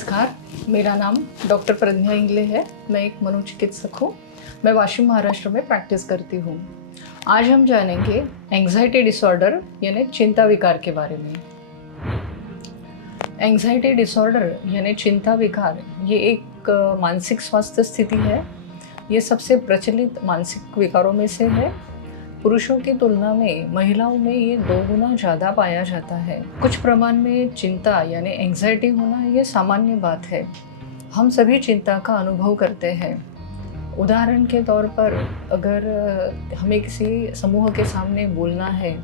नमस्कार, मेरा नाम डॉक्टर प्रज्ञा इंगले है। मैं एक मनोचिकित्सक हूँ। मैं वाशिम महाराष्ट्र में प्रैक्टिस करती हूँ। आज हम जानेंगे एंग्जाइटी डिसऑर्डर यानी चिंता विकार के बारे में। एंग्जाइटी डिसऑर्डर यानी चिंता विकार ये एक मानसिक स्वास्थ्य स्थिति है। ये सबसे प्रचलित मानसिक विकारों में से है। पुरुषों की तुलना में महिलाओं में ये 2 गुना ज़्यादा पाया जाता है। कुछ प्रमाण में चिंता यानी एंग्जाइटी होना ये सामान्य बात है। हम सभी चिंता का अनुभव करते हैं। उदाहरण के तौर पर अगर हमें किसी समूह के सामने बोलना है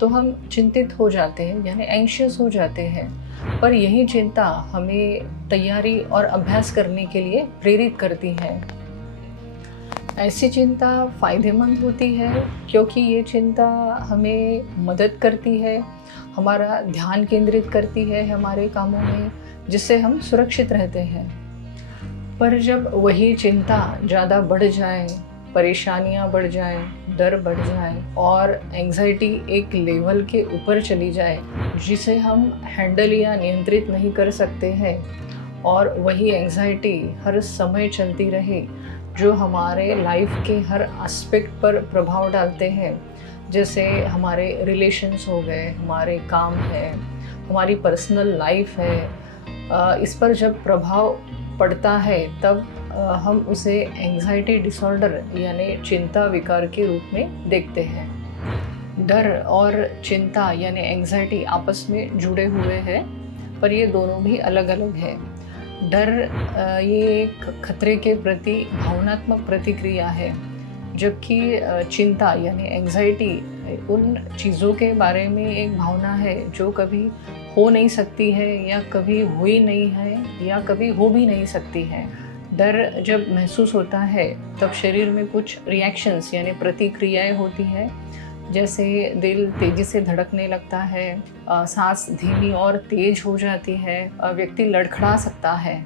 तो हम चिंतित हो जाते हैं यानी एंग्शियस हो जाते हैं। पर यही चिंता हमें तैयारी और अभ्यास करने के लिए प्रेरित करती है। ऐसी चिंता फ़ायदेमंद होती है क्योंकि ये चिंता हमें मदद करती है, हमारा ध्यान केंद्रित करती है हमारे कामों में, जिससे हम सुरक्षित रहते हैं। पर जब वही चिंता ज़्यादा बढ़ जाए, परेशानियाँ बढ़ जाए, डर बढ़ जाए और एंग्जाइटी एक लेवल के ऊपर चली जाए जिसे हम हैंडल या नियंत्रित नहीं कर सकते हैं, और वही एंग्जाइटी हर समय चलती रहे जो हमारे लाइफ के हर एस्पेक्ट पर प्रभाव डालते हैं, जैसे हमारे रिलेशंस हो गए, हमारे काम है, हमारी पर्सनल लाइफ है, इस पर जब प्रभाव पड़ता है तब हम उसे एंग्जाइटी डिसऑर्डर यानी चिंता विकार के रूप में देखते हैं। डर और चिंता यानी एंग्जाइटी आपस में जुड़े हुए हैं, पर ये दोनों भी अलग अलग है। डर ये एक खतरे के प्रति भावनात्मक प्रतिक्रिया है, जबकि चिंता यानी एंग्जाइटी उन चीज़ों के बारे में एक भावना है जो कभी हो नहीं सकती है या कभी हुई नहीं है या कभी हो भी नहीं सकती है। डर जब महसूस होता है तब शरीर में कुछ रिएक्शंस यानी प्रतिक्रियाएं होती है, जैसे दिल तेज़ी से धड़कने लगता है, सांस धीमी और तेज हो जाती है, व्यक्ति लड़खड़ा सकता है।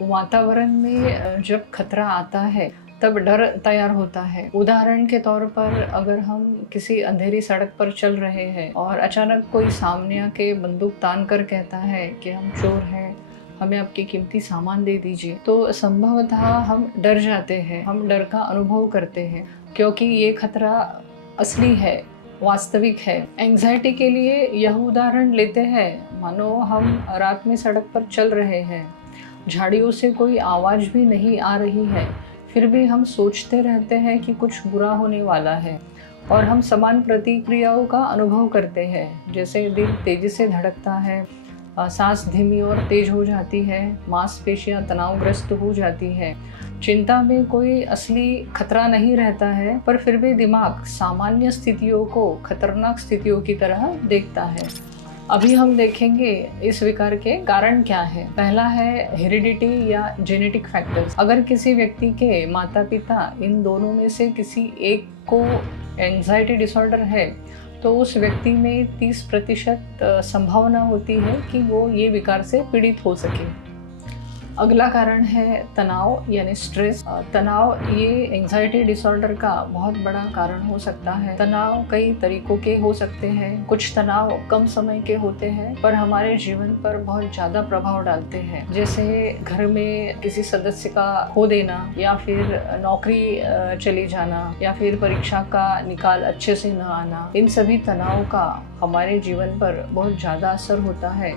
वातावरण में जब खतरा आता है तब डर तैयार होता है। उदाहरण के तौर पर अगर हम किसी अंधेरी सड़क पर चल रहे हैं और अचानक कोई सामने आके बंदूक तान कर कहता है कि हम चोर हैं, हमें आपके कीमती सामान दे दीजिए, तो संभवतः हम डर जाते हैं, हम डर का अनुभव करते हैं क्योंकि ये खतरा असली है, वास्तविक है। एंग्जाइटी के लिए यह उदाहरण लेते हैं, मानो हम रात में सड़क पर चल रहे हैं, झाड़ियों से कोई आवाज़ भी नहीं आ रही है, फिर भी हम सोचते रहते हैं कि कुछ बुरा होने वाला है, और हम समान प्रतिक्रियाओं का अनुभव करते हैं, जैसे दिल तेज़ी से धड़कता है, सांस धीमी और तेज हो जाती है, मांसपेशियां तनावग्रस्त हो जाती है। चिंता में कोई असली खतरा नहीं रहता है, पर फिर भी दिमाग सामान्य स्थितियों को खतरनाक स्थितियों की तरह देखता है। अभी हम देखेंगे इस विकार के कारण क्या है। पहला है हेरिडिटी या जेनेटिक फैक्टर्स। अगर किसी व्यक्ति के माता पिता इन दोनों में से किसी एक को एंग्जाइटी डिसऑर्डर है तो उस व्यक्ति में 30% संभावना होती है कि वो ये विकार से पीड़ित हो सके। अगला कारण है तनाव यानी स्ट्रेस। तनाव ये एंग्जाइटी डिसऑर्डर का बहुत बड़ा कारण हो सकता है। तनाव कई तरीकों के हो सकते हैं। कुछ तनाव कम समय के होते हैं पर हमारे जीवन पर बहुत ज़्यादा प्रभाव डालते हैं, जैसे घर में किसी सदस्य का खो देना, या फिर नौकरी चली जाना, या फिर परीक्षा का निकाल अच्छे से न आना। इन सभी तनाव का हमारे जीवन पर बहुत ज़्यादा असर होता है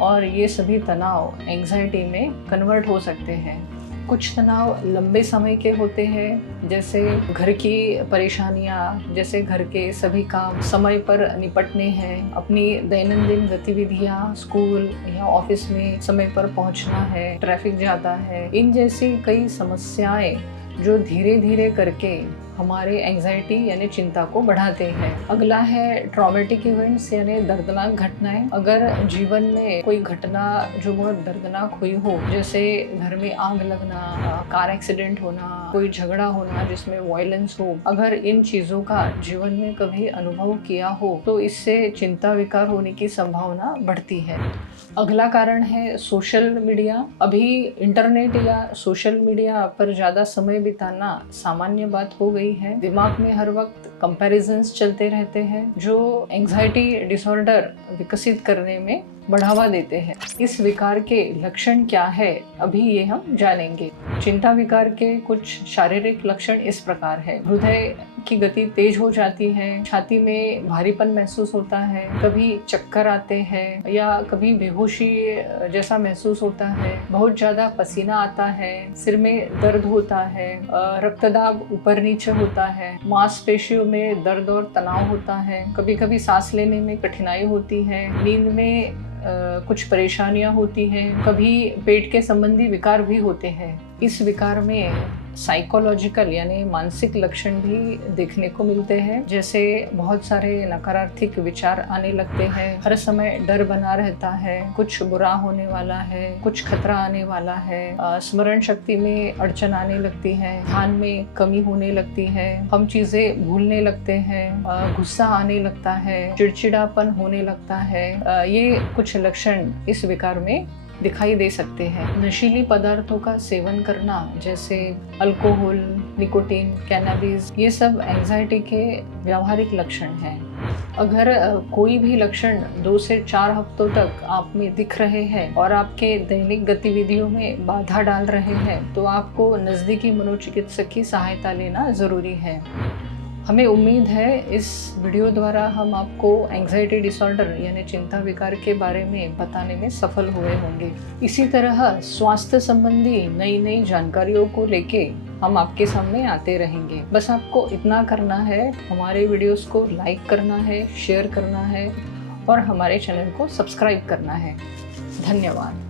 और ये सभी तनाव एंग्जाइटी में कन्वर्ट हो सकते हैं। कुछ तनाव लंबे समय के होते हैं, जैसे घर की परेशानियाँ, जैसे घर के सभी काम समय पर निपटने हैं, अपनी दैनंदिन गतिविधियाँ, स्कूल या ऑफिस में समय पर पहुँचना है, ट्रैफिक ज़्यादा है। इन जैसी कई समस्याएं जो धीरे धीरे करके हमारे एंग्जाइटी यानी चिंता को बढ़ाते हैं। अगला है ट्रॉमेटिक इवेंट्स यानी दर्दनाक घटनाएं। अगर जीवन में कोई घटना जो बहुत दर्दनाक हुई हो, जैसे घर में आग लगना, कार एक्सीडेंट होना, कोई झगड़ा होना जिसमें वायलेंस हो, अगर इन चीज़ों का जीवन में कभी अनुभव किया हो तो इससे चिंता विकार होने की संभावना बढ़ती है। अगला कारण है सोशल मीडिया। अभी इंटरनेट या सोशल मीडिया पर ज़्यादा समय बिताना सामान्य बात हो गई गई है। दिमाग में हर वक्त कंपैरिजंस चलते रहते हैं जो एंजाइटी डिसऑर्डर विकसित करने में बढ़ावा देते हैं। इस विकार के लक्षण क्या है, अभी ये हम जानेंगे। चिंता विकार के कुछ शारीरिक लक्षण इस प्रकार है। हृदय की गति तेज हो जाती है, छाती में भारीपन महसूस होता है, कभी चक्कर आते हैं या कभी बेहोशी जैसा महसूस होता है, बहुत ज्यादा पसीना आता है, सिर में दर्द होता है, रक्तदाब ऊपर नीचे होता है, मांसपेशियों में दर्द और तनाव होता है, कभी कभी सांस लेने में कठिनाई होती है, नींद में कुछ परेशानियां होती हैं, कभी पेट के संबंधी विकार भी होते हैं। इस विकार में साइकोलॉजिकल यानी मानसिक लक्षण भी देखने को मिलते हैं, जैसे बहुत सारे नकारात्मक विचार आने लगते हैं, हर समय डर बना रहता है, कुछ बुरा होने वाला है, कुछ खतरा आने वाला है, स्मरण शक्ति में अड़चन आने लगती है, ध्यान में कमी होने लगती है, हम चीजें भूलने लगते हैं, गुस्सा आने लगता है, चिड़चिड़ापन होने लगता है। ये कुछ लक्षण इस विकार में दिखाई दे सकते हैं। नशीली पदार्थों का सेवन करना जैसे अल्कोहल, निकोटीन, कैनाबिस, ये सब एंजाइटी के व्यावहारिक लक्षण हैं। अगर कोई भी लक्षण 2 से 4 हफ्तों तक आप में दिख रहे हैं और आपके दैनिक गतिविधियों में बाधा डाल रहे हैं तो आपको नज़दीकी मनोचिकित्सक की सहायता लेना ज़रूरी है। हमें उम्मीद है इस वीडियो द्वारा हम आपको एंजाइटी डिसऑर्डर यानी चिंता विकार के बारे में बताने में सफल हुए होंगे। इसी तरह स्वास्थ्य संबंधी नई नई जानकारियों को लेके हम आपके सामने आते रहेंगे। बस आपको इतना करना है, हमारे वीडियोस को लाइक करना है, शेयर करना है और हमारे चैनल को सब्सक्राइब करना है। धन्यवाद।